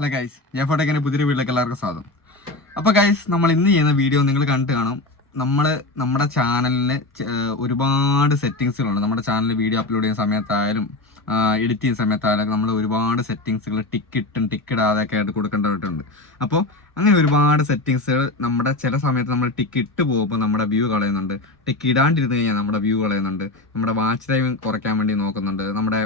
Hello guys, ജെഫോടെക്കിൻ്റെ പുതിയൊരു വീട്ടിലേക്ക് എല്ലാവർക്കും സ്വാഗതം. അപ്പോൾ ഗൈസ്, നമ്മൾ ഇന്ന് ചെയ്യുന്ന വീഡിയോ നിങ്ങൾ കണ്ടു കാണും. നമ്മുടെ ചാനലിന് ഒരുപാട് സെറ്റിങ്സുകളുണ്ട്. നമ്മുടെ ചാനലിൽ വീഡിയോ അപ്ലോഡ് ചെയ്യുന്ന സമയത്തായാലും എഡിറ്റ് ചെയ്യുന്ന സമയത്തായാലും നമ്മൾ ഒരുപാട് സെറ്റിങ്സുകൾ ടിക്കിടാതെയൊക്കെ ആയിട്ട് കൊടുക്കേണ്ടതായിട്ടുണ്ട്. അപ്പോൾ അങ്ങനെ ഒരുപാട് സെറ്റിങ്സുകൾ നമ്മുടെ ചില സമയത്ത് നമ്മൾ ടിക്കിട്ട് പോകുമ്പോൾ നമ്മുടെ വ്യൂ കളയുന്നുണ്ട്. ടിക്ക് ഇടാണ്ടിരുന്ന് കഴിഞ്ഞാൽ നമ്മുടെ വ്യൂ കളയുന്നുണ്ട്. നമ്മുടെ വാച്ച് ടൈം കുറയ്ക്കാൻ വേണ്ടി നോക്കുന്നുണ്ട്. നമ്മുടെ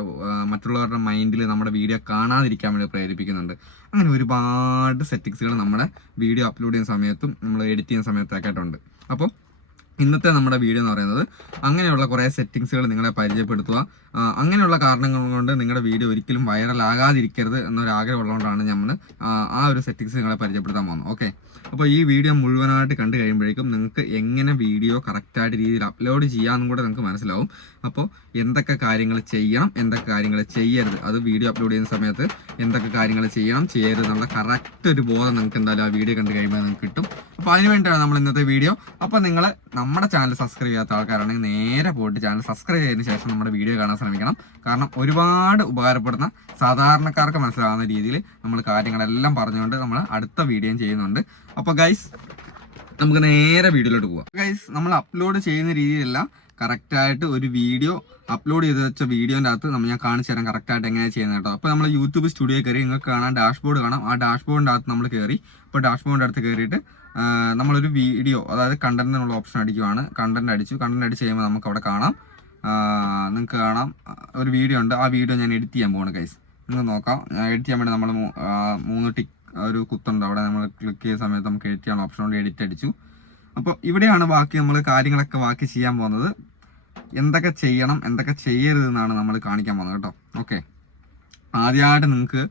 മറ്റുള്ളവരുടെ മൈൻഡിൽ നമ്മുടെ വീഡിയോ കാണാതിരിക്കാൻ വേണ്ടി പ്രേരിപ്പിക്കുന്നുണ്ട്. അങ്ങനെ ഒരുപാട് സെറ്റിങ്സുകൾ നമ്മുടെ വീഡിയോ അപ്ലോഡ് ചെയ്യുന്ന സമയത്തും നമ്മൾ എഡിറ്റ് ചെയ്യുന്ന സമയത്തൊക്കെ ആയിട്ടുണ്ട്. അപ്പോൾ ഇന്നത്തെ നമ്മുടെ വീഡിയോ എന്ന് പറയുന്നത് അങ്ങനെയുള്ള കുറേ സെറ്റിങ്സുകൾ നിങ്ങളെ പരിചയപ്പെടുത്തുക. അങ്ങനെയുള്ള കാരണങ്ങൾ കൊണ്ട് നിങ്ങളുടെ വീഡിയോ ഒരിക്കലും വൈറലാകാതിരിക്കരുത് എന്നൊരാഗ്രഹമുള്ളതുകൊണ്ടാണ് നമ്മൾ ആ ഒരു സെറ്റിങ്സ് നിങ്ങളെ പരിചയപ്പെടുത്താൻ പോകുന്നത്. ഓക്കെ, അപ്പോൾ ഈ വീഡിയോ മുഴുവനായിട്ട് കണ്ടു കഴിയുമ്പോഴേക്കും നിങ്ങൾക്ക് എങ്ങനെ വീഡിയോ കറക്റ്റായിട്ട് രീതിയിൽ അപ്ലോഡ് ചെയ്യാമെന്നും കൂടെ നിങ്ങൾക്ക് മനസ്സിലാവും. അപ്പോൾ എന്തൊക്കെ കാര്യങ്ങൾ ചെയ്യണം, എന്തൊക്കെ കാര്യങ്ങൾ ചെയ്യരുത്, അത് വീഡിയോ അപ്ലോഡ് ചെയ്യുന്ന സമയത്ത് എന്തൊക്കെ കാര്യങ്ങൾ ചെയ്യണം ചെയ്യരുത് എന്നുള്ള കറക്റ്റ് ഒരു ബോധം നിങ്ങൾക്ക് എന്തായാലും ആ വീഡിയോ കണ്ടു കഴിയുമ്പോൾ നിങ്ങൾക്ക് കിട്ടും. അപ്പോൾ അതിന് വേണ്ടിയാണ് നമ്മൾ ഇന്നത്തെ വീഡിയോ. അപ്പോൾ നിങ്ങൾ നമ്മുടെ ചാനൽ സബ്സ്ക്രൈബ് ചെയ്യാത്ത ആൾക്കാരാണെങ്കിൽ നേരെ പോയിട്ട് ചാനൽ സബ്സ്ക്രൈബ് ചെയ്തതിന് ശേഷം നമ്മുടെ വീഡിയോ കാണാൻ ശ്രമിക്കണം. കാരണം ഒരുപാട് ഉപകാരപ്പെടുന്ന സാധാരണക്കാർക്ക് മനസ്സിലാകുന്ന രീതിയിൽ നമ്മൾ കാര്യങ്ങളെല്ലാം പറഞ്ഞുകൊണ്ട് നമ്മൾ അടുത്ത വീഡിയോയും ചെയ്യുന്നുണ്ട്. അപ്പോൾ ഗൈസ്, നമുക്ക് നേരെ വീഡിയോയിലോട്ട് പോകാം. ഗൈസ്, നമ്മൾ അപ്ലോഡ് ചെയ്യുന്ന രീതിയിലല്ല, കറക്റ്റായിട്ട് ഒരു വീഡിയോ അപ്ലോഡ് ചെയ്ത് വെച്ച വീഡിയോൻ്റെ അകത്ത് ഞാൻ കാണിച്ചു തരാം കറക്റ്റായിട്ട് എങ്ങനെയാണ് ചെയ്യുന്നത് കേട്ടോ. അപ്പോൾ നമ്മൾ യൂട്യൂബ് സ്റ്റുഡിയോ കയറി നിങ്ങൾക്ക് കാണാം, ഡാഷ്ബോർഡ് കാണാം. ആ ഡാഷ്ബോർഡിൻ്റെ അകത്ത് നമ്മൾ കയറി. അപ്പോൾ ഡാഷ്ബോർഡിൻ്റെ അടുത്ത് കയറിയിട്ട് നമ്മളൊരു വീഡിയോ, അതായത് കണ്ടന്റിനുള്ള ഓപ്ഷൻ അടിക്കുവാണ്. കണ്ടന്റ് അടിച്ച് കഴിയുമ്പോൾ നമുക്ക് അവിടെ കാണാം, നിങ്ങൾക്ക് കാണാം ഒരു വീഡിയോ ഉണ്ട്. ആ വീഡിയോ ഞാൻ എഡിറ്റ് ചെയ്യാൻ പോവാണ് ഗൈസ്. നിങ്ങൾക്ക് നോക്കാം. എഡിറ്റ് ചെയ്യാൻ വേണ്ടി നമ്മൾ 3 ടിക്ക് ഒരു കുത്തുണ്ട്. അവിടെ നമ്മൾ ക്ലിക്ക് ചെയ്യുന്ന സമയത്ത് നമുക്ക് എഡിറ്റ് ചെയ്യാൻ ഓപ്ഷൻ കൊണ്ട് എഡിറ്റ് അടിച്ചു. അപ്പോൾ ഇവിടെയാണ് ബാക്കി നമ്മൾ കാര്യങ്ങളൊക്കെ ചെയ്യാൻ പോകുന്നത്. എന്തൊക്കെ ചെയ്യണം എന്തൊക്കെ ചെയ്യരുതെന്നാണ് നമ്മൾ കാണിക്കാൻ പോകുന്നത് കേട്ടോ. ഓക്കെ, ആദ്യമായിട്ട് നിങ്ങൾക്ക്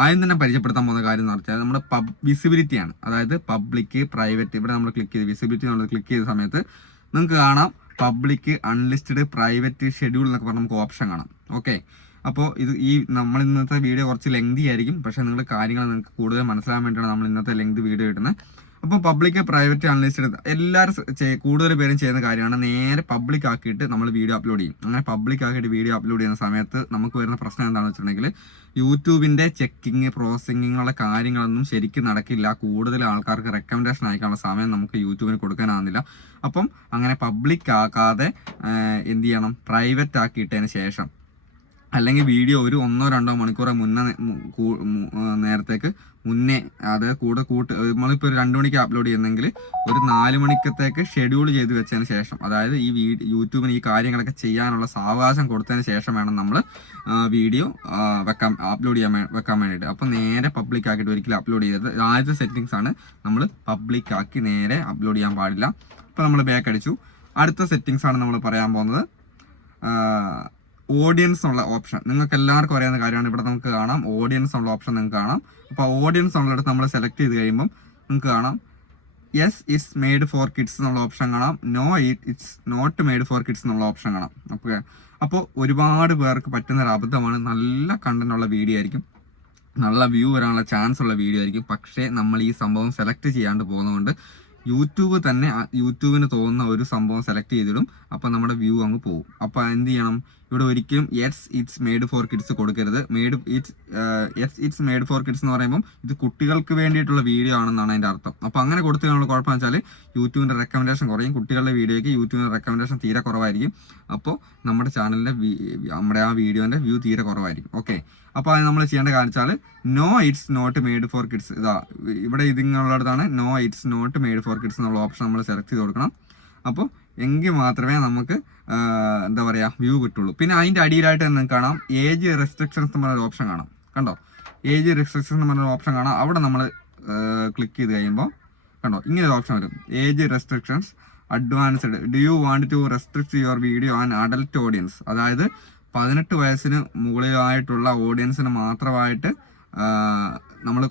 ആദ്യം തന്നെ പരിചയപ്പെടുത്താൻ പോകുന്ന കാര്യം എന്ന് വെച്ചാൽ നമ്മുടെ വിസിബിലിറ്റിയാണ്. അതായത് പബ്ലിക്, പ്രൈവറ്റ്. ഇവിടെ നമ്മൾ ക്ലിക്ക് ചെയ്ത് വിസിബിലിറ്റി നമ്മൾ ക്ലിക്ക് ചെയ്ത സമയത്ത് നിങ്ങൾക്ക് കാണാം പബ്ലിക്, അൺലിസ്റ്റഡ്, പ്രൈവറ്റ്, ഷെഡ്യൂൾ എന്നൊക്കെ പറഞ്ഞാൽ നമുക്ക് ഓപ്ഷൻ കാണാം. ഓക്കെ, അപ്പോൾ നമ്മൾ ഇന്നത്തെ വീഡിയോ കുറച്ച് ലെങ്തി ആയിരിക്കും. പക്ഷേ നിങ്ങളുടെ കാര്യങ്ങൾ നിങ്ങൾക്ക് കൂടുതൽ മനസ്സിലാകാൻ വേണ്ടിയാണ് നമ്മൾ ഇന്നത്തെ ലെങ്ത് വീഡിയോ ഇടുന്നത്. അപ്പോൾ പബ്ലിക്, പ്രൈവറ്റ്, അൺലിസ്റ്റഡ് എല്ലാവരും കൂടുതൽ പേരും ചെയ്യുന്ന കാര്യമാണ്. നേരെ പബ്ലിക് ആക്കിയിട്ട് നമ്മൾ വീഡിയോ അപ്ലോഡ് ചെയ്യും. അങ്ങനെ പബ്ലിക് ആക്കിയിട്ട് വീഡിയോ അപ്ലോഡ് ചെയ്യുന്ന സമയത്ത് നമുക്ക് വരുന്ന പ്രശ്നം എന്താണെന്ന് വെച്ചിട്ടുണ്ടെങ്കിൽ യൂട്യൂബിൻ്റെ ചെക്കിങ്, പ്രോസസ്സിങ്ങുള്ള കാര്യങ്ങളൊന്നും ശരിക്കും നടക്കില്ല. കൂടുതൽ ആൾക്കാർക്ക് റെക്കമെൻഡേഷൻ അയക്കാനുള്ള സമയം നമുക്ക് യൂട്യൂബിന് കൊടുക്കാനാവുന്നില്ല. അപ്പം അങ്ങനെ പബ്ലിക് ആക്കാതെ എന്ത് ചെയ്യണം, പ്രൈവറ്റ് ആക്കിയിട്ടതിന് ശേഷം, അല്ലെങ്കിൽ വീഡിയോ ഒരു 1-2 മണിക്കൂർ നേരത്തേക്ക് മുന്നേ, അത് നമ്മളിപ്പോൾ ഒരു 2 മണിക്ക് അപ്ലോഡ് ചെയ്യുന്നെങ്കിൽ ഒരു 4 മണിക്കത്തേക്ക് ഷെഡ്യൂൾ ചെയ്ത് വെച്ചതിന് ശേഷം, അതായത് ഈ യൂട്യൂബിന് ഈ കാര്യങ്ങളൊക്കെ ചെയ്യാനുള്ള സാവകാശം കൊടുത്തതിന് ശേഷം വേണം നമ്മൾ വീഡിയോ വെക്കാൻ വേണ്ടിയിട്ട്. അപ്പോൾ നേരെ പബ്ലിക് ആക്കിയിട്ട് ഒരിക്കലും അപ്ലോഡ് ചെയ്തത്. ആദ്യത്തെ സെറ്റിങ്സ് ആണ്, നമ്മൾ പബ്ലിക് ആക്കി നേരെ അപ്ലോഡ് ചെയ്യാൻ പാടില്ല. അപ്പോൾ നമ്മൾ ബാക്ക് അടിച്ചു. അടുത്ത സെറ്റിങ്സ് ആണ് നമ്മൾ പറയാൻ പോകുന്നത്. ഓഡിയൻസ് ഉള്ള ഓപ്ഷൻ നിങ്ങൾക്ക് എല്ലാവർക്കും അറിയാവുന്ന കാര്യമാണ്. ഇവിടെ നമുക്ക് കാണാം ഓഡിയൻസ് ഉള്ള ഓപ്ഷൻ നിങ്ങൾക്ക് കാണാം. അപ്പോൾ ഓഡിയൻസ് ഉള്ളിടത്ത് നമ്മൾ സെലക്ട് ചെയ്ത് കഴിയുമ്പം നിങ്ങൾക്ക് കാണാം yes it's made for kids എന്നുള്ള ഓപ്ഷൻ കാണാം, no it's not made for kids എന്നുള്ള ഓപ്ഷൻ കാണാം. അപ്പോൾ ഒരുപാട് പേർക്ക് പറ്റുന്ന ഒരു അബദ്ധമാണ്. നല്ല കണ്ടന്റ് ഉള്ള വീഡിയോ ആയിരിക്കും, നല്ല വ്യൂ വരാനുള്ള ചാൻസ് ഉള്ള വീഡിയോ ആയിരിക്കും. പക്ഷേ നമ്മൾ ഈ സംഭവം സെലക്ട് ചെയ്യാണ്ട് പോകുന്നതുകൊണ്ട് യൂട്യൂബിന് തോന്നുന്ന ഒരു സംഭവം സെലക്ട് ചെയ്തിടും. അപ്പം നമ്മുടെ വ്യൂ അങ്ങ് പോകും. അപ്പോൾ എന്ത് ചെയ്യണം, ഇവിടെ ഒരിക്കലും yes it's made for kids കൊടുക്കരുത്. ഇറ്റ്സ് മെയ്ഡ് ഫോർ കിഡ്സ് എന്ന് പറയുമ്പോൾ ഇത് കുട്ടികൾക്ക് വേണ്ടിയിട്ടുള്ള വീഡിയോ ആണെന്നാണ് അതിൻ്റെ അർത്ഥം. അപ്പോൾ അങ്ങനെ കൊടുത്തു കഴിഞ്ഞാൽ കുഴപ്പമെന്ന് വെച്ചാൽ യൂട്യൂബിൻ്റെ റെക്കമെൻഡേഷൻ കുറയും. കുട്ടികളുടെ വീഡിയോയ്ക്ക് യൂട്യൂബിൻ്റെ റെക്കമെൻഡേഷൻ തീരെ കുറവായിരിക്കും. അപ്പോൾ നമ്മുടെ ചാനലിൻ്റെ നമ്മുടെ ആ വീഡിയോൻ്റെ വ്യൂ തീരെ കുറവായിരിക്കും. ഓക്കെ, അപ്പോൾ അത് നമ്മൾ ചെയ്യേണ്ട കാര്യം വെച്ചാൽ no it's not made for kids, ഇവിടെ ഇതിങ്ങുള്ളിടത്താണ് no it's not made for kids എന്നുള്ള ഓപ്ഷൻ നമ്മൾ സെലക്ട് ചെയ്ത് കൊടുക്കണം. അപ്പോൾ എങ്കിൽ മാത്രമേ നമുക്ക് എന്താ പറയുക വ്യൂ കിട്ടുള്ളൂ. പിന്നെ അതിൻ്റെ അടിയിലായിട്ട് നിങ്ങൾക്ക് കാണാം ഏജ് റെസ്ട്രിക്ഷൻസ് എന്ന് പറഞ്ഞൊരു ഓപ്ഷൻ കാണാം. കണ്ടോ, ഏജ് റെസ്ട്രിക്ഷൻസ് എന്ന് പറഞ്ഞൊരു ഓപ്ഷൻ കാണാം. അവിടെ നമ്മൾ ക്ലിക്ക് ചെയ്ത് കഴിയുമ്പോൾ കണ്ടോ ഇങ്ങനെ ഒരു ഓപ്ഷൻ വരും, age restrictions advanced, do you want to restrict your video and adult audience. അതായത് 18 വയസ്സിന് മുകളിലായിട്ടുള്ള ഓഡിയൻസിന് മാത്രമായിട്ട് നമ്മൾ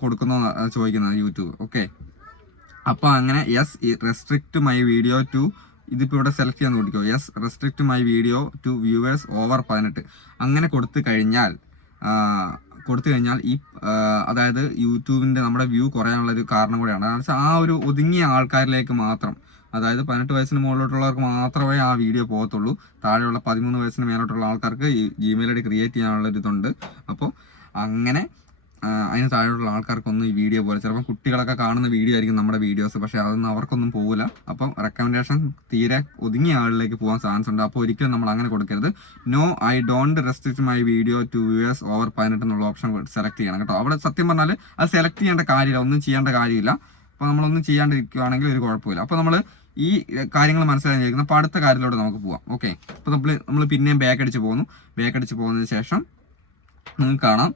ചോദിക്കുന്നത് യൂട്യൂബ്. ഓക്കെ, അപ്പോൾ അങ്ങനെ yes restrict my video to, ഇതിപ്പോൾ ഇവിടെ സെലക്ട് ചെയ്യാൻ നോക്കിക്കോ, yes restrict my video to viewers over 18. അങ്ങനെ കൊടുത്തു കഴിഞ്ഞാൽ ഈ അതായത് യൂട്യൂബിൻ്റെ നമ്മുടെ വ്യൂ കുറയാനുള്ളൊരു കാരണം കൂടെയാണ്. കാരണം വെച്ചാൽ ആ ഒരു ഒതുങ്ങിയ ആൾക്കാരിലേക്ക് മാത്രം, അതായത് 18 വയസ്സിന് മുകളിലോട്ടുള്ളവർക്ക് മാത്രമേ ആ വീഡിയോ പോകത്തുള്ളൂ. താഴെയുള്ള 13 വയസ്സിന് മേലോട്ടുള്ള ആൾക്കാർക്ക് ഈ ജിമെയിൽ ഐ ഡി ക്രിയേറ്റ് ചെയ്യാനുള്ളൊരിതുണ്ട്. അപ്പോൾ അങ്ങനെ അതിന് താഴെയുള്ള ആൾക്കാർക്കൊന്നും ഈ വീഡിയോ പോലെ ചിലപ്പോൾ കുട്ടികളൊക്കെ കാണുന്ന വീഡിയോ ആയിരിക്കും നമ്മുടെ വീഡിയോസ്, പക്ഷേ അതൊന്നും അവർക്കൊന്നും പോകില്ല. അപ്പം റെക്കമെൻഡേഷൻ തീരെ ഒതുങ്ങിയ ആളിലേക്ക് പോകാൻ ചാൻസ് ഉണ്ട്. അപ്പോൾ ഒരിക്കലും നമ്മൾ അങ്ങനെ കൊടുക്കരുത്. No, I don't restrict my video to viewers over 18 എന്നുള്ള ഓപ്ഷൻ സെലക്ട് ചെയ്യണം കേട്ടോ. അവിടെ സത്യം പറഞ്ഞാൽ അത് സെലക്ട് ചെയ്യേണ്ട കാര്യമില്ല, ഒന്നും ചെയ്യേണ്ട കാര്യമില്ല. അപ്പോൾ നമ്മളൊന്നും ചെയ്യാണ്ടിരിക്കുകയാണെങ്കിൽ ഒരു കുഴപ്പമില്ല. അപ്പോൾ നമ്മൾ ഈ കാര്യങ്ങൾ മനസ്സിലാക്കിയിരിക്കുന്നു. അപ്പോൾ അടുത്ത കാര്യത്തിലോട്ട് നമുക്ക് പോകാം. ഓക്കെ, അപ്പോൾ നമ്മൾ പിന്നെയും ബാക്ക് അടിച്ച് പോകുന്നതിന് ശേഷം നിങ്ങൾക്ക് കാണാം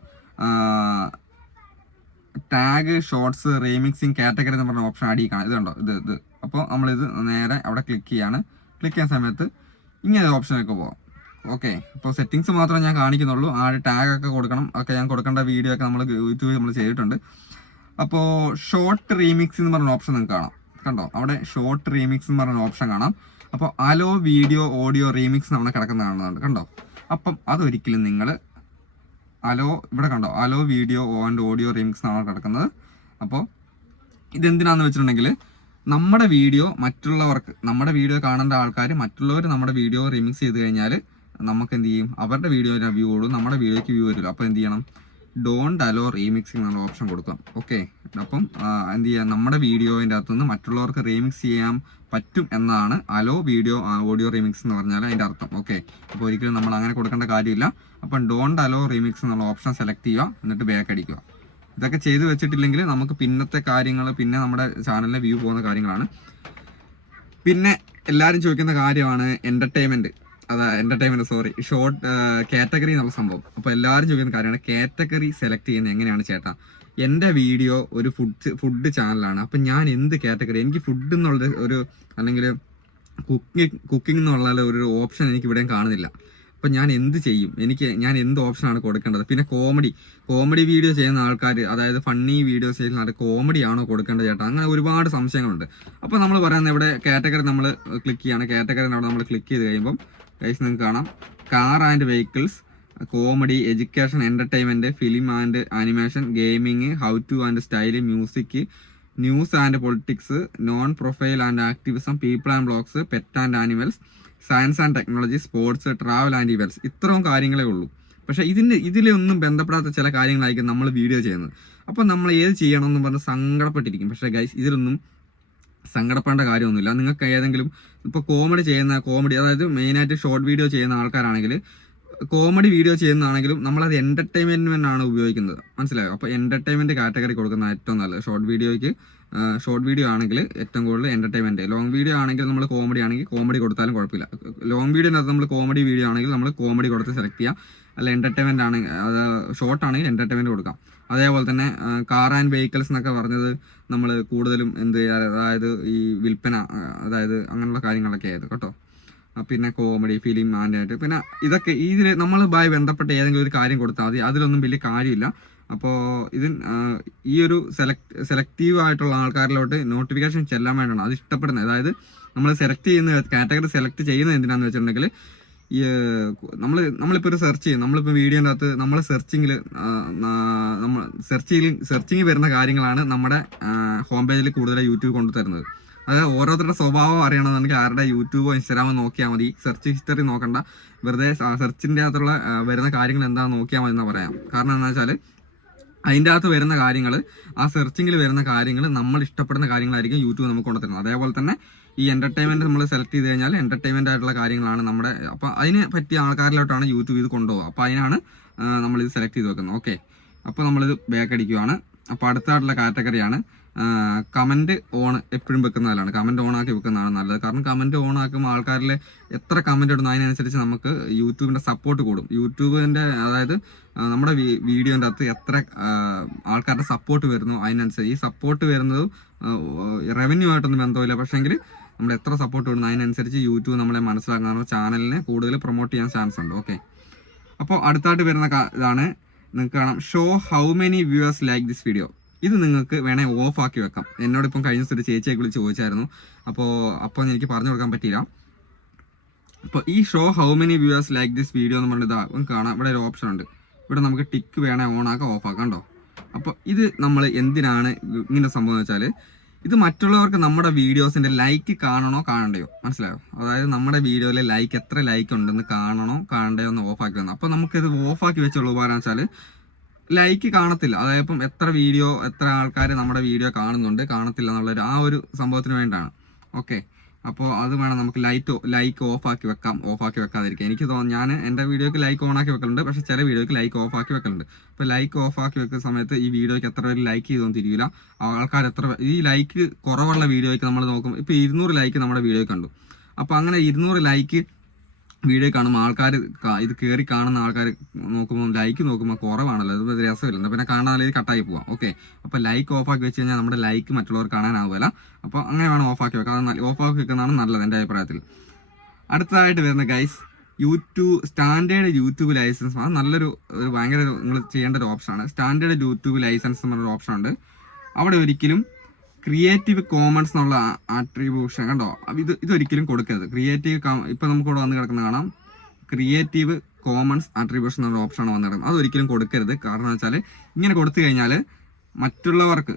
ടാഗ്, ഷോർട്സ്, റീമിക്സിങ്, കാറ്റഗറി എന്ന് പറഞ്ഞ ഓപ്ഷൻ അടി കാണാം. ഇതുണ്ടോ, ഇത്. അപ്പോൾ നമ്മളിത് നേരെ അവിടെ ക്ലിക്ക് ചെയ്യുന്ന സമയത്ത് ഇങ്ങനെ ഓപ്ഷനൊക്കെ പോകാം. ഓക്കെ, അപ്പോൾ സെറ്റിങ്സ് മാത്രമേ ഞാൻ കാണിക്കുന്നുള്ളൂ. ടാഗൊക്കെ കൊടുക്കണം, ഒക്കെ ഞാൻ കൊടുക്കേണ്ട വീഡിയോ ഒക്കെ നമ്മൾ യൂട്യൂബിൽ നമ്മൾ ചെയ്തിട്ടുണ്ട്. അപ്പോൾ ഷോർട്ട് റീമിക്സ് എന്ന് പറഞ്ഞ ഓപ്ഷൻ നിങ്ങൾക്ക് കാണാം. കണ്ടോ, അവിടെ ഷോർട്ട് റീമിക്സ് എന്ന് പറഞ്ഞ ഓപ്ഷൻ കാണാം. അപ്പോൾ അലോ വീഡിയോ ഓഡിയോ റീമിക്സ് നമ്മൾ കിടക്കുന്ന കാണുന്നുണ്ട്. കണ്ടോ, അപ്പം അതൊരിക്കലും നിങ്ങൾ ഇവിടെ കണ്ടോ, hello video and audio remix ആണ് കിടക്കുന്നത്. അപ്പോൾ ഇതെന്തിനാന്ന് വെച്ചിട്ടുണ്ടെങ്കിൽ നമ്മുടെ വീഡിയോ കാണേണ്ട ആൾക്കാർ മറ്റുള്ളവർ നമ്മുടെ വീഡിയോ റീമിക്സ് ചെയ്ത് കഴിഞ്ഞാൽ നമുക്ക് എന്ത് ചെയ്യും, അവരുടെ വീഡിയോയുടെ വ്യൂ കൂടും, നമ്മുടെ വീഡിയോയ്ക്ക് വ്യൂ വരില്ല. അപ്പോൾ എന്ത് ചെയ്യണം, ഡോണ്ട് അലോ റീമിക്സിങ് എന്നുള്ള ഓപ്ഷൻ കൊടുക്കാം. ഓക്കെ, അപ്പം എന്ത് ചെയ്യാം, നമ്മുടെ വീഡിയോൻ്റെ അകത്തുനിന്ന് മറ്റുള്ളവർക്ക് റീമിക്സ് ചെയ്യാൻ പറ്റും എന്നാണ് അലോ വീഡിയോ ഓഡിയോ റീമിക്സ് എന്ന് പറഞ്ഞാൽ അതിൻ്റെ അർത്ഥം. ഓക്കെ, അപ്പോൾ ഒരിക്കലും നമ്മൾ അങ്ങനെ കൊടുക്കേണ്ട കാര്യമില്ല. അപ്പം ഡോണ്ട് അലോ റീമിക്സ് എന്നുള്ള ഓപ്ഷൻ സെലക്ട് ചെയ്യുക, എന്നിട്ട് ബാക്ക് അടിക്കുക. ഇതൊക്കെ ചെയ്ത് വെച്ചിട്ടില്ലെങ്കിൽ നമുക്ക് പിന്നത്തെ കാര്യങ്ങൾ, പിന്നെ നമ്മുടെ ചാനലിലെ വ്യൂ പോകുന്ന കാര്യങ്ങളാണ്. പിന്നെ എല്ലാവരും ചോദിക്കുന്ന കാര്യമാണ് ഷോർട്ട് കാറ്റഗറി എന്നുള്ള സംഭവം. അപ്പോൾ എല്ലാവരും ചോദിക്കുന്ന കാര്യമാണ് കാറ്റഗറി സെലക്ട് ചെയ്യുന്നത് എങ്ങനെയാണ് ചേട്ടാ. എൻ്റെ വീഡിയോ ഒരു ഫുഡ് ചാനലാണ്. അപ്പം ഞാൻ എന്ത് കാറ്റഗറി, എനിക്ക് ഫുഡ് എന്നുള്ള അല്ലെങ്കിൽ കുക്കിംഗ് എന്നുള്ള ഒരു ഓപ്ഷൻ എനിക്ക് ഇവിടെയും കാണുന്നില്ല. അപ്പം ഞാൻ എന്ത് ചെയ്യും, ഞാൻ എന്ത് ഓപ്ഷനാണ് കൊടുക്കേണ്ടത്? പിന്നെ കോമഡി വീഡിയോ ചെയ്യുന്ന ആൾക്കാർ, അതായത് ഫണ്ണി വീഡിയോസ് ചെയ്യുന്ന ആൾക്കാർ കോമഡി ആണോ കൊടുക്കേണ്ടത് ചേട്ടാ, അങ്ങനെ ഒരുപാട് സംശയങ്ങളുണ്ട്. അപ്പോൾ നമ്മൾ പറയുന്നത് ഇവിടെ കാറ്റഗറി നമ്മൾ ക്ലിക്ക് ചെയ്യാണ്. കാറ്റഗറി അവിടെ നമ്മൾ ക്ലിക്ക് ചെയ്ത് കഴിയുമ്പം ഗൈസ് നിങ്ങൾക്ക് കാണാം car and vehicles, comedy, education, entertainment, film and animation, gaming, how to and style, music, news and politics, non profile and activism, people and blogs, pet and animals, science and technology, sports, travel and events. ഇത്രയും കാര്യങ്ങളേ ഉള്ളൂ. പക്ഷേ ഇതിലൊന്നും ബന്ധപ്പെടാത്ത ചില കാര്യങ്ങളായിരിക്കും നമ്മൾ video ചെയ്യുന്നത്. അപ്പോൾ നമ്മൾ ഏത് ചെയ്യണമെന്ന് പറഞ്ഞ് സങ്കടപ്പെട്ടിരിക്കും. പക്ഷേ ഗൈസ് ഇതിലൊന്നും സങ്കടപ്പെടേണ്ട കാര്യമൊന്നുമില്ല. നിങ്ങൾക്ക് ഏതെങ്കിലും ഇപ്പോൾ കോമഡി അതായത് മെയിനായിട്ട് ഷോർട്ട് വീഡിയോ ചെയ്യുന്ന ആൾക്കാരാണെങ്കിൽ, കോമഡി വീഡിയോ ചെയ്യുന്നതാണെങ്കിലും നമ്മളത് എൻ്റർടൈൻമെൻറ്റിനാണ് ഉപയോഗിക്കുന്നത്, മനസ്സിലായോ? അപ്പോൾ എൻ്റർടൈൻമെൻറ്റ് കാറ്റഗറി കൊടുക്കുന്ന ഏറ്റവും നല്ലത്. ഷോർട്ട് വീഡിയോ ആണെങ്കിൽ ഏറ്റവും കൂടുതൽ എൻ്റർടൈൻമെൻറ്റ്. ലോങ് വീഡിയോ ആണെങ്കിൽ നമ്മൾ കോമഡി ആണെങ്കിൽ കോമഡി കൊടുത്താലും കുഴപ്പമില്ല. ലോങ് വീഡിയോനകത്ത് നമ്മൾ കോമഡി വീഡിയോ ആണെങ്കിൽ നമ്മൾ കോമഡി കൊടുത്ത് സെലക്ട് ചെയ്യാം. അല്ല എൻ്റർടൈൻമെൻറ്റ് ആണെങ്കിൽ, അത് ഷോർട്ട് ആണെങ്കിൽ എൻ്റർടൈൻമെൻറ്റ് കൊടുക്കാം. അതേപോലെ തന്നെ കാർ ആൻഡ് വെഹിക്കിൾസ് എന്നൊക്കെ പറഞ്ഞത് നമ്മൾ കൂടുതലും എന്ത് ചെയ്യുക, അതായത് ഈ വിൽപ്പന, അതായത് അങ്ങനെയുള്ള കാര്യങ്ങളൊക്കെ ആയത് കേട്ടോ. പിന്നെ കോമഡി, ഫിലിം ആൻഡ് പിന്നെ ഇതൊക്കെ ഇതിൽ നമ്മളുമായി ബന്ധപ്പെട്ട ഏതെങ്കിലും ഒരു കാര്യം കൊടുത്താൽ മതി. അതിലൊന്നും വലിയ കാര്യമില്ല. അപ്പോൾ ഈ ഒരു സെലക്റ്റീവ് ആയിട്ടുള്ള ആൾക്കാരിലോട്ട് നോട്ടിഫിക്കേഷൻ ചെല്ലാൻ വേണ്ടിയാണ് അത് ഇഷ്ടപ്പെടുന്നത്. അതായത് നമ്മൾ കാറ്റഗറി സെലക്ട് ചെയ്യുന്നത് എന്തിനാന്ന് വെച്ചിട്ടുണ്ടെങ്കിൽ, ഈ നമ്മളിപ്പോൾ ഒരു സെർച്ച് ചെയ്യും, നമ്മളിപ്പോൾ വീഡിയോൻ്റെ അകത്ത് നമ്മൾ സെർച്ചിങ് വരുന്ന കാര്യങ്ങളാണ് നമ്മുടെ ഹോം പേജിൽ കൂടുതൽ യൂട്യൂബ് കൊണ്ടു തരുന്നത്. അതായത് ഓരോരുത്തരുടെ സ്വഭാവം അറിയണമെന്നുണ്ടെങ്കിൽ ആരുടെ യൂട്യൂബോ ഇൻസ്റ്റാഗ്രാമോ നോക്കിയാൽ മതി. സെർച്ച് ഹിസ്റ്ററി നോക്കണ്ട, വെറുതെ സെർച്ചിൻ്റെ അകത്തുള്ള വരുന്ന കാര്യങ്ങൾ എന്താണെന്ന് നോക്കിയാൽ മതി എന്ന് പറയാം. കാരണം എന്താ വെച്ചാൽ അതിൻ്റെ അകത്ത് വരുന്ന കാര്യങ്ങൾ, ആ സെർച്ചിങ്ങിൽ വരുന്ന കാര്യങ്ങൾ നമ്മൾ ഇഷ്ടപ്പെടുന്ന കാര്യങ്ങളായിരിക്കും യൂട്യൂബ് നമുക്ക് കൊണ്ടുതരുന്നത്. അതേപോലെ തന്നെ ഈ എൻ്റർടൈൻമെൻറ്റ് നമ്മൾ സെലക്ട് ചെയ്ത് കഴിഞ്ഞാൽ എൻ്റർടൈൻമെൻ്റ് ആയിട്ടുള്ള കാര്യങ്ങളാണ് നമ്മുടെ, അപ്പോൾ അതിന് പറ്റിയ ആൾക്കാരിലോട്ടാണ് യൂട്യൂബ് ഇത് കൊണ്ടുപോകുക. അപ്പോൾ അതിനാണ് നമ്മളിത് സെലക്ട് ചെയ്ത് വെക്കുന്നത്. ഓക്കെ, അപ്പോൾ നമ്മളിത് ബാക്ക് അടിക്കുകയാണ്. അപ്പോൾ അടുത്തായിട്ടുള്ള കാറ്റഗറിയാണ് കമൻറ്റ് ഓൺ എപ്പോഴും വെക്കുന്നതല്ലാണ്. കമൻറ്റ് ഓൺ ആക്കി വെക്കുന്നതാണ് നല്ലത്. കാരണം കമൻറ്റ് ഓൺ ആക്കുമ്പോൾ ആൾക്കാരിൽ എത്ര കമൻറ്റ് ഇടുന്നു അതിനനുസരിച്ച് നമുക്ക് യൂട്യൂബിൻ്റെ സപ്പോർട്ട് കൂടും. യൂട്യൂബിൻ്റെ അതായത് നമ്മുടെ വീഡിയോൻ്റെ അകത്ത് എത്ര ആൾക്കാരുടെ സപ്പോർട്ട് വരുന്നു അതിനനുസരിച്ച്, ഈ സപ്പോർട്ട് വരുന്നത് റവന്യൂ ആയിട്ടൊന്നും ബന്ധമില്ല, പക്ഷേങ്കിൽ നമ്മൾ എത്ര സപ്പോർട്ട് വരുന്നു അതിനനുസരിച്ച് യൂട്യൂബ് നമ്മളെ മനസ്സിലാക്കുന്ന നമ്മുടെ ചാനലിനെ കൂടുതൽ പ്രൊമോട്ട് ചെയ്യാൻ ചാൻസ് ഉണ്ട്. ഓക്കെ, അപ്പോൾ അടുത്തായിട്ട് വരുന്ന ഇതാണ് നിങ്ങൾക്ക് കാണാം show how many viewers like this video. ഇത് നിങ്ങൾക്ക് വേണേൽ ഓഫ് ആക്കി വെക്കാം. എന്നോടിപ്പം കഴിഞ്ഞ ദിവസം ഒരു ചേച്ചിയെ വിളിച്ച് ചോദിച്ചായിരുന്നു. അപ്പോൾ എനിക്ക് പറഞ്ഞു കൊടുക്കാൻ പറ്റിയില്ല. അപ്പോൾ ഈ show how many viewers like this video എന്ന് പറഞ്ഞിട്ട് കാണാം. ഇവിടെ ഒരു ഓപ്ഷൻ ഉണ്ട്. ഇവിടെ നമുക്ക് ടിക്ക് വേണേൽ ഓൺ ആക്കാം, ഓഫ് ആക്കാം. കണ്ടോ? അപ്പോൾ ഇത് നമ്മൾ എന്തിനാണ് ഇങ്ങനെ സംഭവം വെച്ചാൽ, ഇത് മറ്റുള്ളവർക്ക് നമ്മുടെ വീഡിയോസിൻ്റെ ലൈക്ക് കാണണോ കാണണ്ടയോ, മനസ്സിലായോ? അതായത് നമ്മുടെ വീഡിയോയിലെ എത്ര ലൈക്ക് ഉണ്ടെന്ന് കാണണോ കാണണ്ടയോ എന്ന് ഓഫാക്കി വന്നു. അപ്പോൾ നമുക്കിത് ഓഫാക്കി വെച്ചുള്ള ഉപകാരം വെച്ചാൽ ലൈക്ക് കാണത്തില്ല. അതായത് ഇപ്പം എത്ര ആൾക്കാർ നമ്മുടെ വീഡിയോ കാണുന്നുണ്ട് കാണത്തില്ല എന്നുള്ളൊരു ആ ഒരു സംഭവത്തിന് വേണ്ടിയാണ്. ഓക്കെ, അപ്പോൾ അത് വേണം നമുക്ക് ലൈക്ക് ഓഫ് ആക്കി വെക്കാതിരിക്കാം. എനിക്ക് തോന്നുന്നു ഞാൻ എൻ്റെ വീഡിയോക്ക് ലൈക്ക് ഓൺ ആക്കി വെക്കലുണ്ട്, പക്ഷേ ചില വീഡിയോക്ക് ലൈക്ക് ഓഫ് ആക്കി വെക്കലുണ്ട്. അപ്പോൾ ലൈക്ക് ഓഫ് ആക്കി വെക്കുന്ന സമയത്ത് ഈ വീഡിയോയ്ക്ക് എത്ര പേര് ലൈക്ക് ചെയ്തൊന്നും തിരിയില്ല. ആൾക്കാർ ഈ ലൈക്ക് കുറവുള്ള വീഡിയോയ്ക്ക് നമ്മൾ നോക്കും. ഇപ്പോൾ 200 ലൈക്ക് നമ്മുടെ വീഡിയോ കണ്ടു. അപ്പോൾ അങ്ങനെ 200 ലൈക്ക് വീഡിയോ കാണുമ്പോൾ ആൾക്കാർ ഇത് കയറി കാണുന്ന ആൾക്കാർ നോക്കുമ്പോൾ ലൈക്ക് നോക്കുമ്പോൾ കുറവാണല്ലോ, അത് രസമില്ല. എന്നാൽ പിന്നെ കാണാൻ ഇത് കട്ടായി പോവാം. ഓക്കെ, അപ്പോൾ ലൈക്ക് ഓഫ് ആക്കി വെച്ച് കഴിഞ്ഞാൽ നമ്മുടെ ലൈക്ക് മറ്റുള്ളവർ കാണാനാവില്ല. അപ്പോൾ അങ്ങനെ വേണം ഓഫ് ആക്കി വെക്കാം. അത് ഓഫ് ആക്കി വെക്കുന്നതാണ് നല്ലത് എൻ്റെ അഭിപ്രായത്തിൽ. അടുത്തതായിട്ട് വരുന്ന ഗൈസ്, സ്റ്റാൻഡേർഡ് യൂട്യൂബ് ലൈസൻസ്. അത് നല്ലൊരു ഭയങ്കര നിങ്ങൾ ചെയ്യേണ്ട ഒരു ഓപ്ഷനാണ്. സ്റ്റാൻഡേർഡ് യൂട്യൂബ് ലൈസൻസ് എന്നൊരു ഓപ്ഷൻ ഉണ്ട്. അവിടെ ഒരിക്കലും ക്രിയേറ്റീവ് കോമൺസ് എന്നുള്ള ആട്രിബ്യൂഷൻ കണ്ടോ, ഇതൊരിക്കലും കൊടുക്കരുത്. ഇപ്പം നമുക്ക് ഇവിടെ വന്ന് കിടക്കുന്ന കാണാം, ക്രിയേറ്റീവ് കോമൺസ് ആട്രിബ്യൂഷൻ എന്നുള്ള ഓപ്ഷനാണ് വന്ന് കിടക്കുന്നത്. അതൊരിക്കലും കൊടുക്കരുത്. കാരണം എന്ന് വെച്ചാൽ ഇങ്ങനെ കൊടുത്തു കഴിഞ്ഞാൽ മറ്റുള്ളവർക്ക്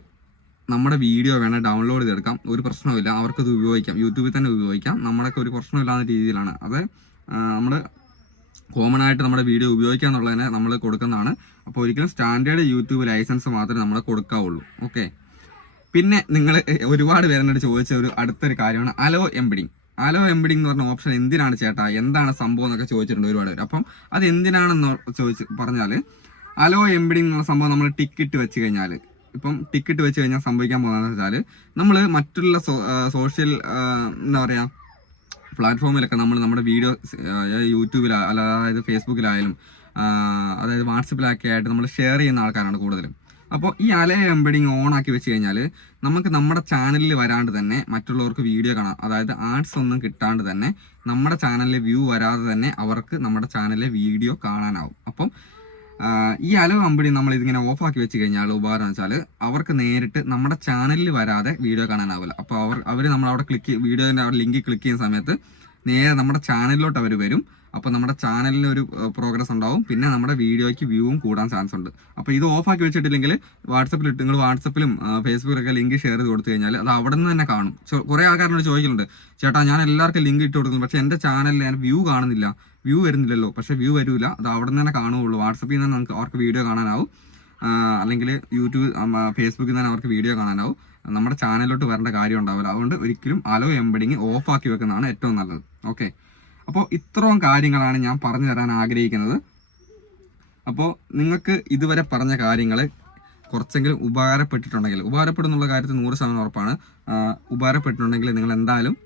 നമ്മുടെ വീഡിയോ വേണേൽ ഡൗൺലോഡ് ചെയ്തെടുക്കാം, ഒരു പ്രശ്നവുമില്ല. അവർക്കത് ഉപയോഗിക്കാം, യൂട്യൂബിൽ തന്നെ ഉപയോഗിക്കാം. നമ്മളൊക്കെ ഒരു പ്രശ്നമില്ലാത്ത രീതിയിലാണ് അത് നമ്മൾ കോമൺ ആയിട്ട് നമ്മുടെ വീഡിയോ ഉപയോഗിക്കുക എന്നുള്ളതിനെ നമ്മൾ കൊടുക്കുന്നതാണ്. അപ്പോൾ ഒരിക്കലും സ്റ്റാൻഡേർഡ് യൂട്യൂബ് ലൈസൻസ് മാത്രമേ നമ്മൾ കൊടുക്കാവുള്ളൂ. ഓക്കെ, പിന്നെ നിങ്ങൾ ഒരുപാട് പേരെന്നോട് ചോദിച്ച അടുത്തൊരു കാര്യമാണ് അലോ എംബഡിങ് എന്ന് പറഞ്ഞ ഓപ്ഷൻ എന്തിനാണ് ചേട്ടാ, എന്താണ് സംഭവം എന്നൊക്കെ ചോദിച്ചിട്ടുണ്ട് ഒരുപാട് പേര്. അപ്പം അത് എന്തിനാണെന്ന് പറഞ്ഞാൽ അലോ എംബഡിങ് എന്നുള്ള സംഭവം നമ്മൾ ടിക്കറ്റ് വെച്ച് കഴിഞ്ഞാൽ സംഭവിക്കാൻ പോകുന്നതെന്ന് വെച്ചാൽ നമ്മൾ മറ്റുള്ള സോഷ്യൽ എന്താ പറയുക പ്ലാറ്റ്ഫോമിലൊക്കെ നമ്മുടെ വീഡിയോ യൂട്യൂബിൽ അതായത് ഫേസ്ബുക്കിലായാലും അതായത് വാട്സപ്പിലൊക്കെ ആയിട്ട് നമ്മൾ ഷെയർ ചെയ്യുന്ന ആൾക്കാരാണ് കൂടുതലും. അപ്പോൾ ഈ അലോ എംബഡിങ് ഓൺ ആക്കി വെച്ച് കഴിഞ്ഞാൽ നമുക്ക് നമ്മുടെ ചാനലിൽ വരാണ്ട് തന്നെ മറ്റുള്ളവർക്ക് വീഡിയോ കാണാം. അതായത് ആഡ്സ് ഒന്നും കിട്ടാണ്ട് തന്നെ നമ്മുടെ ചാനലിൽ വ്യൂ വരാതെ തന്നെ അവർക്ക് നമ്മുടെ ചാനലിലെ വീഡിയോ കാണാനാവും. അപ്പം ഈ അലോ എംബഡിങ് നമ്മൾ ഇതിങ്ങനെ ഓഫ് ആക്കി വെച്ച് കഴിഞ്ഞാൽ ഉപകാരം എന്ന് വെച്ചാൽ അവർക്ക് നേരിട്ട് നമ്മുടെ ചാനലിൽ വരാതെ വീഡിയോ കാണാനാവില്ല. അപ്പോൾ അവർ നമ്മളവിടെ വീഡിയോൻ്റെ ലിങ്ക് ക്ലിക്ക് ചെയ്യുന്ന സമയത്ത് നേരെ നമ്മുടെ ചാനലിലോട്ട് അവർ വരും. അപ്പോൾ നമ്മുടെ ചാനലിന് ഒരു പ്രോഗ്രസ് ഉണ്ടാവും, പിന്നെ നമ്മുടെ വീഡിയോയ്ക്ക് വ്യൂവും കൂടാൻ ചാൻസ് ഉണ്ട്. അപ്പോൾ ഇത് ഓഫാക്കി വെച്ചിട്ടില്ലെങ്കിൽ നിങ്ങൾ വാട്സപ്പിലും ഫേസ്ബുക്കിലൊക്കെ ലിങ്ക് ഷെയർ ചെയ്ത് കൊടുത്തു കഴിഞ്ഞാൽ അത് അവിടെ നിന്ന് തന്നെ കാണും. കുറേ ആൾക്കാരോട് ചോദിക്കുന്നുണ്ട്, ചേട്ടാ ഞാൻ എല്ലാവർക്കും ലിങ്ക് ഇട്ട് കൊടുക്കുന്നു, പക്ഷേ എൻ്റെ ചാനലിൽ ഞാൻ വ്യൂ കാണുന്നില്ല, വ്യൂ വരുന്നില്ലല്ലോ. പക്ഷേ വ്യൂ വരില്ല, അത് അവിടെ നിന്ന് തന്നെ കാണുകയുള്ളൂ. വാട്സപ്പിൽ നിന്ന് നമുക്ക് അവർക്ക് വീഡിയോ കാണാനാവും, അല്ലെങ്കിൽ ഫേസ്ബുക്കിൽ നിന്ന് തന്നെ അവർക്ക് വീഡിയോ കാണാനാവും. നമ്മുടെ ചാനലിലോട്ട് വരേണ്ട കാര്യം ഉണ്ടാവില്ല. അതുകൊണ്ട് ഒരിക്കലും അലോ എംബഡിങ് ഓഫാക്കി വെക്കുന്നതാണ് ഏറ്റവും നല്ലത്. ഓക്കെ, അപ്പോൾ ഇത്രയും കാര്യങ്ങളാണ് ഞാൻ പറഞ്ഞു തരാൻ ആഗ്രഹിക്കുന്നത്. അപ്പോൾ നിങ്ങൾക്ക് ഇതുവരെ പറഞ്ഞ കാര്യങ്ങൾ കുറച്ചെങ്കിലും ഉപകാരപ്പെടുന്നുള്ള കാര്യത്തിൽ 100% ഉറപ്പാണ്. ഉപകാരപ്പെട്ടിട്ടുണ്ടെങ്കിൽ നിങ്ങൾ എന്തായാലും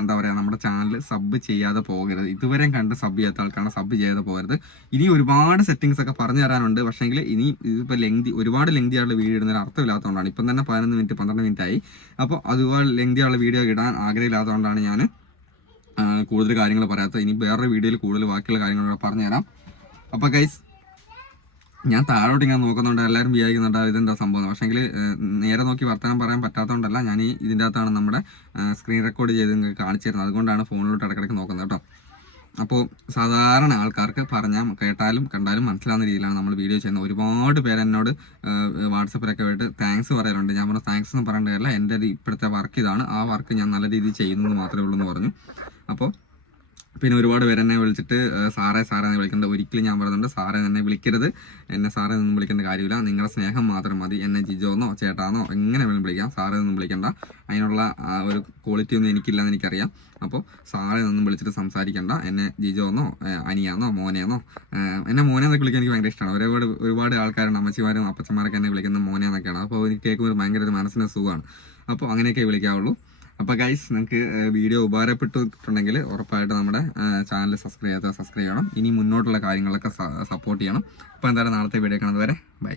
എന്താ പറയുക നമ്മുടെ ചാനൽ സബ് ചെയ്യാതെ പോകരുത്. ഇതുവരെയും കണ്ട് സബ് ചെയ്യാത്ത ആൾക്കാണ് സബ് ചെയ്യാതെ പോകരുത്. ഇനി ഒരുപാട് സെറ്റിങ്സ് ഒക്കെ പറഞ്ഞു തരാനുണ്ട്. പക്ഷേങ്കിൽ ഇനി ഇതിപ്പോൾ ഒരുപാട് ലെങ്തി ആയിട്ടുള്ള വീഡിയോ ഇടുന്നതിന് അർത്ഥമില്ലാത്തതുകൊണ്ടാണ്. ഇപ്പം തന്നെ 11 മിനിറ്റ് 12 മിനിറ്റ് ആയി. അപ്പോൾ അതുപോലെ ലെങ്തി ആയുള്ള വീഡിയോ ഇടാൻ ആഗ്രഹമില്ലാത്തതുകൊണ്ടാണ് ഞാൻ കൂടുതൽ കാര്യങ്ങൾ പറയാത്തത്. ഇനി വേറൊരു വീഡിയോയിൽ കൂടുതൽ ബാക്കിയുള്ള കാര്യങ്ങൾ പറഞ്ഞുതരാം. അപ്പോൾ ഗൈസ്, ഞാൻ താഴോട്ട് ഇങ്ങനെ നോക്കുന്നുണ്ട്, എല്ലാവരും വിചാരിക്കുന്നുണ്ട് ഇതെന്താ സംഭവം. പക്ഷേങ്കിൽ നേരെ നോക്കി വർത്തമാനം പറയാൻ പറ്റാത്തതുകൊണ്ടല്ല, ഞാൻ ഇതിൻ്റെ അകത്താണ് നമ്മുടെ സ്ക്രീൻ റെക്കോർഡ് ചെയ്ത് നിങ്ങൾക്ക് കാണിച്ചു തരുന്നത്. അതുകൊണ്ടാണ് ഫോണിലോട്ട് ഇടയ്ക്കിടയ്ക്ക് നോക്കുന്നത് കേട്ടോ. അപ്പോൾ സാധാരണ ആൾക്കാർക്ക് പറഞ്ഞാൽ കേട്ടാലും കണ്ടാലും മനസ്സിലാവുന്ന രീതിയിലാണ് നമ്മൾ വീഡിയോ ചെയ്യുന്നത്. ഒരുപാട് പേര് എന്നോട് വാട്സപ്പിലൊക്കെ ആയിട്ട് താങ്ക്സ് പറയാറുണ്ട്. ഞാൻ പറഞ്ഞ താങ്ക്സ് എന്ന് പറയേണ്ട കാര്യമില്ല, എൻ്റെ ഇപ്പോഴത്തെ വർക്ക് ഇതാണ്, ആ വർക്ക് ഞാൻ നല്ല രീതിയിൽ ചെയ്യുന്നത് മാത്രമേ ഉള്ളൂ എന്ന് പറഞ്ഞു. അപ്പോൾ പിന്നെ ഒരുപാട് പേര് എന്നെ വിളിച്ചിട്ട് സാറേ എന്ന് വിളിക്കേണ്ട. ഒരിക്കലും ഞാൻ പറയുന്നുണ്ട് സാറേ എന്നെ വിളിക്കരുത്, എന്നെ സാറേ ഒന്നും വിളിക്കേണ്ട കാര്യമില്ല. നിങ്ങളുടെ സ്നേഹം മാത്രം മതി. എന്നെ ജിജോന്നോ ചേട്ടാന്നോ എങ്ങനെ വേണം വിളിക്കാം, സാറേ ഒന്നും വിളിക്കണ്ട. അതിനുള്ള ഒരു ക്വാളിറ്റി ഒന്നും എനിക്കില്ലെന്ന് എനിക്കറിയാം. അപ്പോൾ സാറേ ഒന്നും വിളിച്ചിട്ട് സംസാരിക്കണ്ട. എന്നെ ജിജോന്നോ അനിയാന്നോ മോനെന്നോ, എന്നെ മോനെന്നൊക്കെ വിളിക്കാൻ എനിക്ക് ഭയങ്കര ഇഷ്ടമാണ്. ഒരുപാട് ആൾക്കാരുണ്ട്, അമ്മച്ചിമാരും അപ്പച്ചന്മാരൊക്കെ എന്നെ വിളിക്കുന്ന മോനെന്നൊക്കെയാണ്. അപ്പോൾ എനിക്ക് കേൾക്കുമ്പോൾ ഭയങ്കര ഒരു മനസ്സിന് സുഖമാണ്. അപ്പോൾ അങ്ങനെയൊക്കെ വിളിക്കാവുള്ളൂ. അപ്പോൾ ഗൈസ്, നിങ്ങൾക്ക് വീഡിയോ ഉപകാരപ്പെട്ടിട്ടുണ്ടെങ്കിൽ ഉറപ്പായിട്ട് നമ്മുടെ ചാനൽ സബ്സ്ക്രൈബ് ചെയ്യണം. ഇനി മുന്നോട്ടുള്ള കാര്യങ്ങളൊക്കെ സപ്പോർട്ട് ചെയ്യണം. അപ്പോൾ എന്തായാലും നാളത്തെ വീഡിയോ കാണുന്നത് വരെ ബൈ.